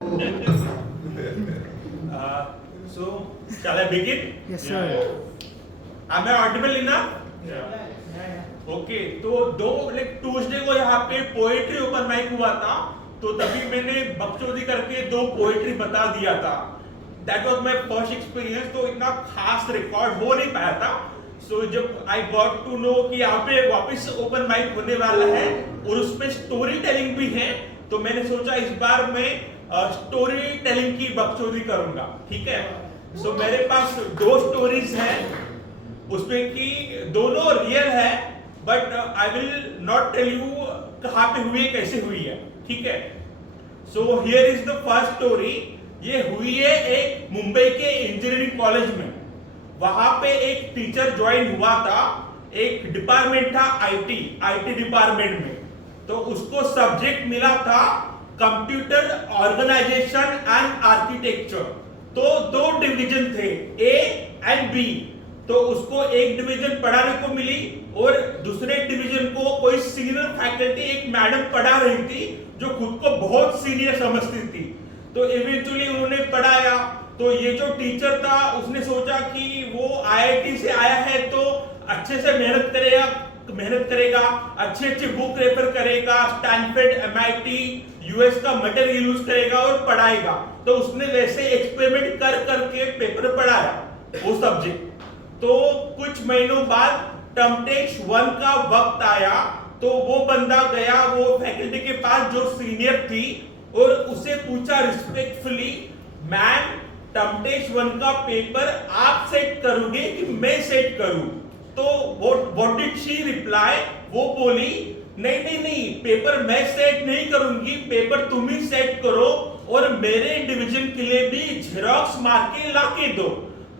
So, shall I begin? Yes, sir. Am I audible enough? Okay तो Tuesday को यहाँ पे पोएट्री ओपन माइक हुआ था, तो तभी मैंने बकचोदी करके 2 पोएट्री बता दिया था. That was my first experience. तो इतना खास रिकॉर्ड हो नहीं पाया था. सो जब आई गॉट टू नो कि यहाँ पे वापस ओपन माइक होने वाला है और उसमें स्टोरी टेलिंग भी है, तो मैंने सोचा इस बार मैं स्टोरी टेलिंग की बकचोदी करूंगा. ठीक है. सो मेरे पास 2 स्टोरीज हैं, उसमें की दोनों रियल है, but I will not tell you कहाँ पे हुई है, कैसे हुई है. ठीक है. So here is the first story. ये हुई है एक मुंबई के इंजीनियरिंग कॉलेज में. वहां पे एक टीचर ज्वाइन हुआ था. एक डिपार्टमेंट था आईटी डिपार्टमेंट में. तो उसको सब्जेक्ट मिला था कंप्यूटर ऑर्गेनाइजेशन एंड आर्किटेक्चर. तो 2 डिवीजन थे, ए एंड बी. तो उसको एक डिवीजन पढ़ाने को मिली और दूसरे डिवीजन को कोई सीनियर फैकल्टी एक मैडम पढ़ा रही थी जो खुद को बहुत सीनियर समझती थी. तो इवेंचुअली उन्होंने पढ़ाया. तो ये जो टीचर था उसने सोचा कि वो आईआईटी से आया है तो अच्छे से मेहनत करेगा, अच्छे बुक रेफर करेगा, स्टैनफोर्ड, एमआईटी, यूएस का मटेरियल यूज करेगा और पढ़ाएगा. तो उसने वैसे एक्सपेरिमेंट कर करके पेपर पढ़ाया वो सब्जेक्ट. तो कुछ महीनों बाद टर्म टेस्ट 1 का वक्त आया. तो वो बंदा गया वो फैकल्टी के पास जो सीनियर थी और उसे पूछा रिस्पेक्टफुली, मैम टर्म टेस्ट 1 का पेपर आप सेट करोगे कि मैं सेट करूं? तो व्हाट डिड शी रिप्लाई? वो बोली नहीं, पेपर मैं सेट नहीं करूंगी, पेपर तुम ही सेट करो और मेरे डिवीजन के लिए भी जेरॉक्स मार के ला के दो.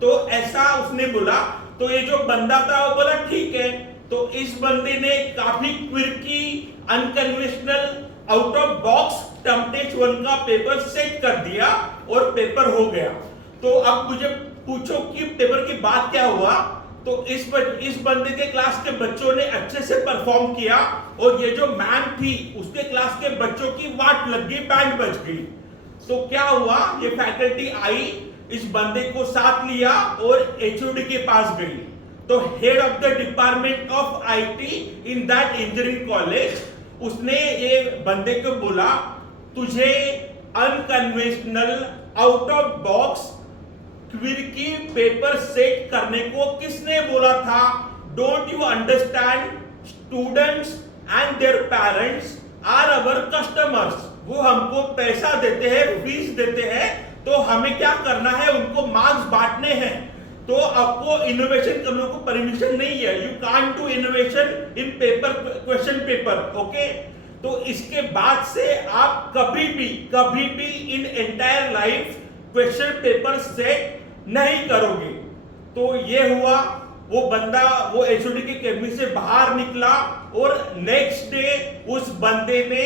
तो ऐसा उसने बोला. तो ये जो बंदा था वो बोला ठीक है. तो इस बंदे ने काफी quirky, unconventional, out of box term test 1 का पेपर सेट कर दिया और पेपर हो गया. तो अब मुझे पूछो कि पेपर की बात क्या हुआ. तो इस बंदे के क्लास के बच्चों ने अच्छे से परफॉर्म किया और ये जो मैम थी उसके क्लास के बच्चों की वाट लग गई, बैंड बज गई. तो क्या हुआ, ये फैकल्टी आई, इस बंदे को साथ लिया और एचओडी के पास गई. तो head of the department of IT in that engineering college, उसने ये बंदे को बोला, तुझे unconventional, out of box, quirky paper set करने को किसने बोला था? Don't you understand, students and their parents are our customers. वो हमको पैसा देते हैं, फीस देते हैं, तो हमें क्या करना है, उनको मार्क्स बांटने हैं. तो आपको इनोवेशन करने को परमिशन नहीं है. You can't do innovation in paper, question paper. Okay. तो इसके बाद से आप कभी भी in entire life question paper set नहीं करोगे. तो ये हुआ. वो बंदा वो एचओडी के कैबिन से बाहर निकला और नेक्स्ट डे उस बंदे ने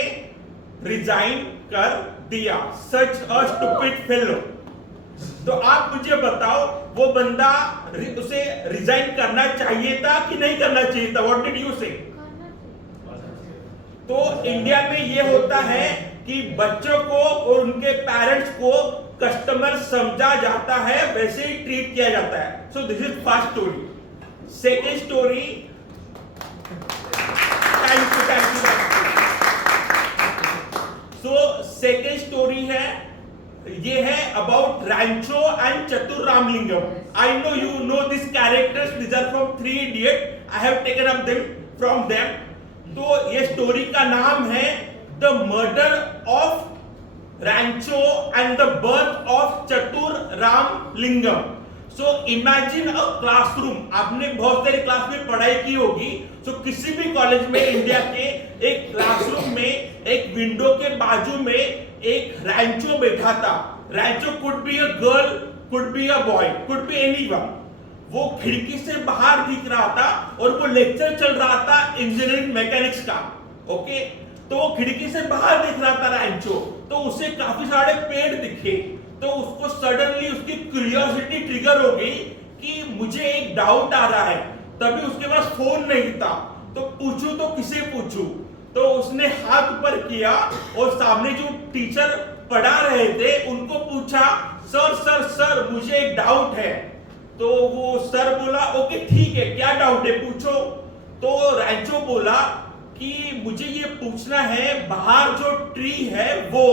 रिजाइन कर दिया. सच अ स्टूपिड फेलो. तो आप मुझे बताओ, वो बंदा उसे रिजाइन करना चाहिए था कि नहीं करना चाहिए था? व्हाट डिड यू से? तो इंडिया में ये होता है कि बच्चों को और उनके पेरेंट्स को कस्टमर समझा जाता है, वैसे ही ट्रीट किया जाता है. So this is first story. Second story, thank you. So second story है, ये है about Rancho and Chatur Ramalingam. I know you know this characters. These are from 3 idiot. I have taken up them from them. तो ये story का नाम है the murder of Rancho and the birth of Chatur Ramalingam. So imagine a classroom. आपने बहुत सारे class में पढ़ाई की होगी. सो किसी भी कॉलेज में इंडिया के एक क्लासरूम में एक विंडो के बाजू में एक रैंचो बैठा था. Rancho could be a girl, could be a boy, could be anyone. वो खिड़की से बाहर दिख रहा था और वो लेक्चर चल रहा था इंजीनियरिंग मैकेनिक्स का. ओके. तो वो खिड़की से बाहर दिख रहा था रैंचो. तो उसे काफी सारे पेड़ दिखे. तो उसको सडनली उसकी क्यूरियोसिटी ट्रिगर हो गई कि मुझे एक डाउट आ रहा है. तभी उसके पास फोन नहीं था. तो पूछूं तो किसे पूछूं? तो उसने हाथ ऊपर किया और सामने जो टीचर पढ़ा रहे थे उनको पूछा, सर सर सर मुझे एक डाउट है। तो वो सर बोला ओके ठीक है, क्या डाउट है पूछो। तो रैंचो बोला कि मुझे ये पूछना है, बाहर जो ट्री है वो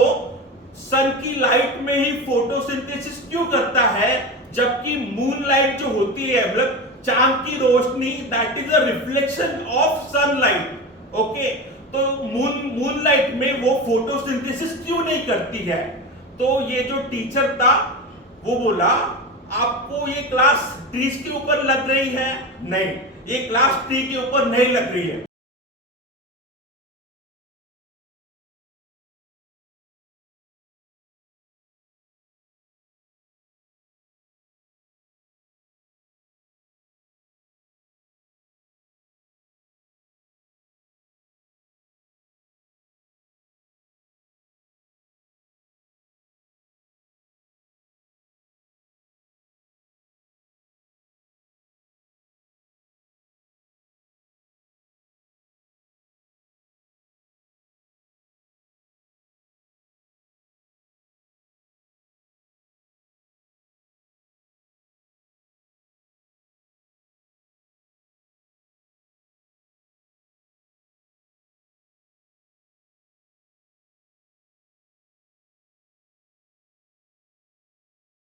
सन की लाइट में ही फोटोसिंथेसिस क्यों करता है, जबकि मून लाइट जो होती है, मतलब चांद की रोशनी, that is a reflection of sunlight. Okay, तो मून लाइट में वो फोटोसिंथेसिस क्यों नहीं करती है। तो ये जो टीचर था वो बोला आपको ये क्लास ट्रीज के ऊपर लग रही है? नहीं, ये क्लास ट्री के ऊपर नहीं लग रही है।